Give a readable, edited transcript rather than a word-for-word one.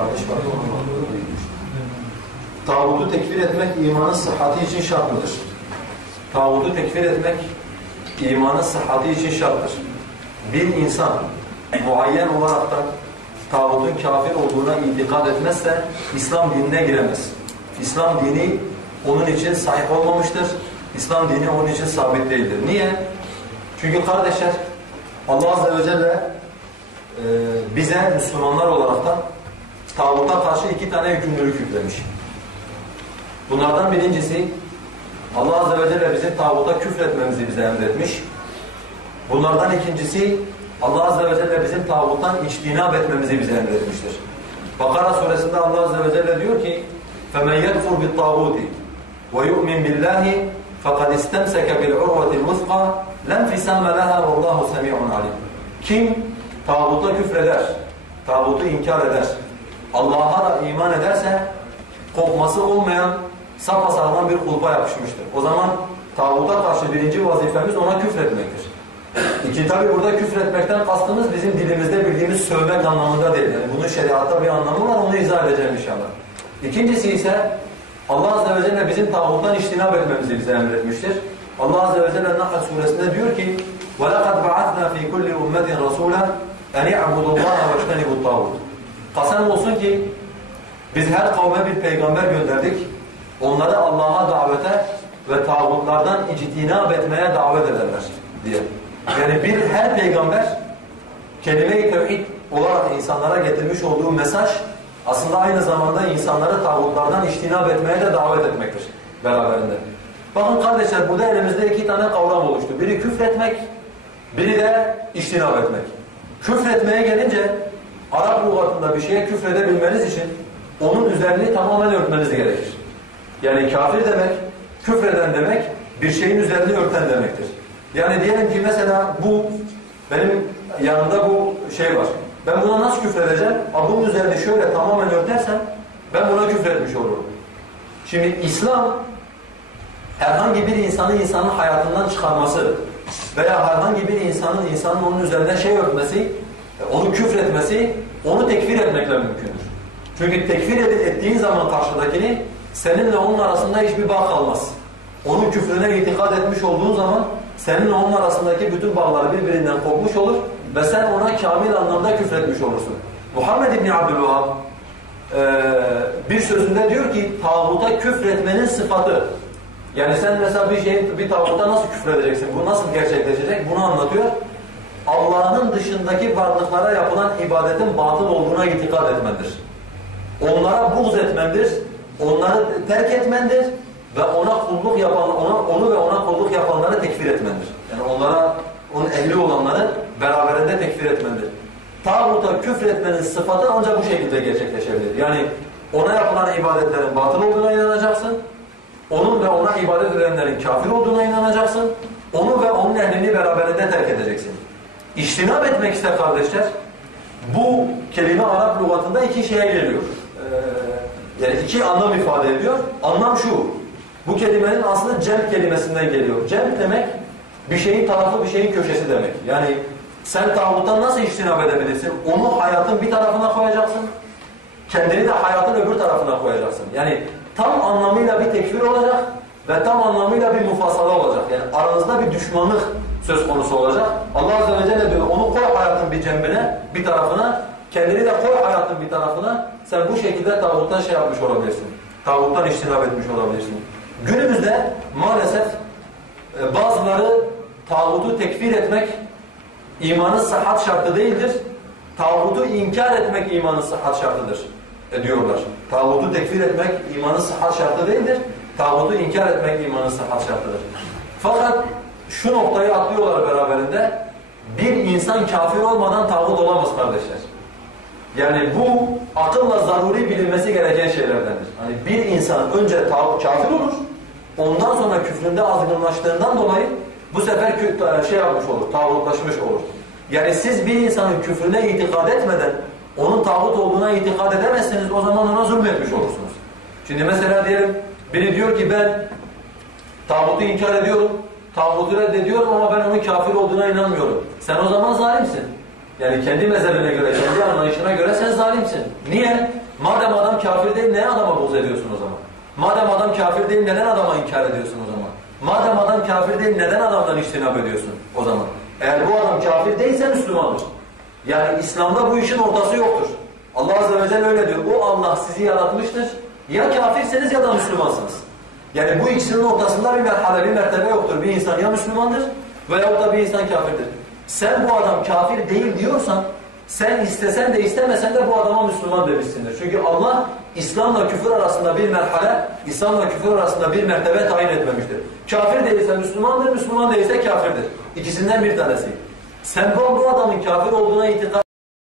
Kardeş var mı? Tağutu tekfir etmek imanın sıhhati için şart mıdır? Tağutu tekfir etmek imanın sıhhati için şarttır. Bir insan muayyen olarak da tağutun kafir olduğuna itikad etmezse İslam dinine giremez. İslam dini onun için sahih olmamıştır. İslam dini onun için sabit değildir. Niye? Çünkü kardeşler Allah Azze ve Celle bize Müslümanlar olarak da tağuta karşı 2 tane yükümlülük yüklemiş. Bunlardan birincisi Allah Azze ve Celle bizim tağuta küfretmemizi bize emretmiş. Bunlardan ikincisi Allah Azze ve Celle bizim tağuttan içtinab etmemizi bize emretmiştir. Bakara suresinde Allah Azze ve Celle diyor ki فَمَنْ يَكْفُرْ بِالطَّاغُوتِ وَيُؤْمِنْ بِاللّٰهِ فَقَدْ اِسْتَمْسَكَ بِالْعُرْوَةِ الْوُثْقَى لَنْ فِسَامَ لَهَا وَاللّٰهُ سَمِيعٌ عَلِيمٌ. Kim tağuta küfreder, tağutu inkar eder, Allah'a da iman ederse kopması olmayan sapasağlam bir kulpa yapışmıştır. O zaman tağuta karşı birinci vazifemiz ona küfretmektir. Tabi burada küfretmekten kastımız bizim dilimizde bildiğimiz sövmek anlamında değil. Yani bunun şeriatta bir anlamı var, onu izah edeceğim inşallah. İkincisi ise Allah Azze ve Celle bizim tağuttan içtinab etmemizi bize emretmiştir. Allah Azze ve Celle Nahl suresinde diyor ki وَلَقَدْ بَعَثْنَا ف۪ي كُلِّ اُمَّةٍ رَسُولًا اَنْ يَعْبُدُ اللّٰهَ وَاجْتَنِبُ الطَّاغُوتِ. Kasem olsun ki biz her kavme bir peygamber gönderdik. Onları Allah'a davete ve tağutlardan ictinab etmeye davet ederler diye. Yani her peygamber kelime-i tevhid olarak insanlara getirmiş olduğu mesaj aslında aynı zamanda insanları tağutlardan içtinab etmeye de davet etmektir beraberinde. Bakın kardeşler burada elimizde 2 tane kavram oluştu. Biri küfretmek, biri de içtinab etmek. Küfretmeye gelince Arap lügatında bir şeye küfredebilmeniz için onun üzerini tamamen örtmeniz gerekir. Yani kafir demek, küfreden demek, bir şeyin üzerini örten demektir. Yani diyelim ki mesela benim yanımda bu şey var. Ben buna nasıl küfredeceğim? Bunun üzerini şöyle tamamen örtersem ben buna küfretmiş olurum. Şimdi İslam herhangi bir insanın hayatından çıkarması veya herhangi bir insanın onun üzerine şey örtmesi, onu küfretmesi, onu tekfir etmekle mümkündür. Çünkü tekfir ettiğin zaman karşıdakini seninle onun arasında hiçbir bağ kalmaz. Onun küfrüne itikad etmiş olduğun zaman seninle onun arasındaki bütün bağlar birbirinden kopmuş olur ve sen ona kamil anlamda küfretmiş olursun. Muhammed İbni Abdülvahhab bir sözünde diyor ki tağuta küfretmenin sıfatı. Yani sen mesela bir tağuta nasıl küfredeceksin? Bu nasıl gerçekleşecek? Bunu anlatıyor. Allah'ın dışındaki varlıklara yapılan ibadetin batıl olduğuna itikad etmendir. Onlara buğz etmendir. Onları terk etmendir. Ve ona kulluk yapanları tekfir etmendir. Yani onun ehli olanları beraberinde tekfir etmendir. Tağuta küfretmenin sıfatı ancak bu şekilde gerçekleşebilir. Yani ona yapılan ibadetlerin batıl olduğuna inanacaksın. Onun ve ona ibadet edenlerin kafir olduğuna inanacaksın. Onu ve onun ehlini beraberinde terk edeceksin. İçtinab etmek ise kardeşler, bu kelime Arap lügatında 2 şeye geliyor. Yani 2 anlam ifade ediyor. Anlam şu. Bu kelimenin aslında cem kelimesinden geliyor. Cem demek bir şeyin tarafı, bir şeyin köşesi demek. Yani sen tağuttan nasıl içtinab edebilirsin? Onu hayatın bir tarafına koyacaksın. Kendini de hayatın öbür tarafına koyacaksın. Yani tam anlamıyla bir tekfir olacak ve tam anlamıyla bir mufassala olacak. Yani aranızda bir düşmanlık söz konusu olacak. Allah Azze ve Celle diyor onu koy hayatın bir cembine, bir tarafına. Kendini de koy hayatın bir tarafına. Sen bu şekilde tağuttan şey yapmış olabilirsin. Tağuttan içtinab etmiş olabilirsin. Günümüzde maalesef bazıları tağutu tekfir etmek imanın sıhhat şartı değildir. Tağutu inkar etmek imanın sıhhat şartıdır diyorlar. Tağutu tekfir etmek imanın sıhhat şartı değildir. Tağutu inkar etmek imanın sıhhat şartıdır. Fakat şu noktayı atlıyorlar beraberinde. Bir insan kafir olmadan tağut olamaz kardeşler. Yani bu akılla zaruri bilinmesi gereken şeylerdendir. Hani bir insan önce kafir olur, ondan sonra küfründe azgınlaştığından dolayı bu sefer şey yapmış olur, tağutlaşmış olur. Yani siz bir insanın küfrüne itikad etmeden onun tağut olduğuna itikad edemezseniz o zaman ona zulmetmiş olursunuz. Şimdi mesela diyelim biri diyor ki ben tağutu inkar ediyorum, tağutu reddediyorum ama ben onun kafir olduğuna inanmıyorum. Sen o zaman zalimsin. Yani kendi mezhebine göre, kendi anlayışına göre sen zalimsin. Niye? Madem adam kafir değil, neden adama buğz ediyorsun o zaman? Madem adam kafir değil, neden adama inkar ediyorsun o zaman? Madem adam kafir değil, neden adamdan içtinap ediyorsun o zaman? Eğer bu adam kafir değilse Müslümandır. Yani İslam'da bu işin ortası yoktur. Allah Azze ve Celle öyle diyor. O Allah sizi yaratmıştır. Ya kafirseniz ya da Müslümansınız. Yani bu ikisinin ortasında bir merhale, bir mertebe yoktur. Bir insan ya Müslümandır veyahut da bir insan kafirdir. Sen bu adam kafir değil diyorsan, sen istesen de istemesen de bu adama Müslüman demişsindir. Çünkü Allah İslam'la küfür arasında bir merhale, İslam'la küfür arasında bir mertebe tayin etmemiştir. Kafir değilse Müslümandır, Müslüman değilse kafirdir. İkisinden bir tanesi. Sen bu adamın kafir olduğuna itikad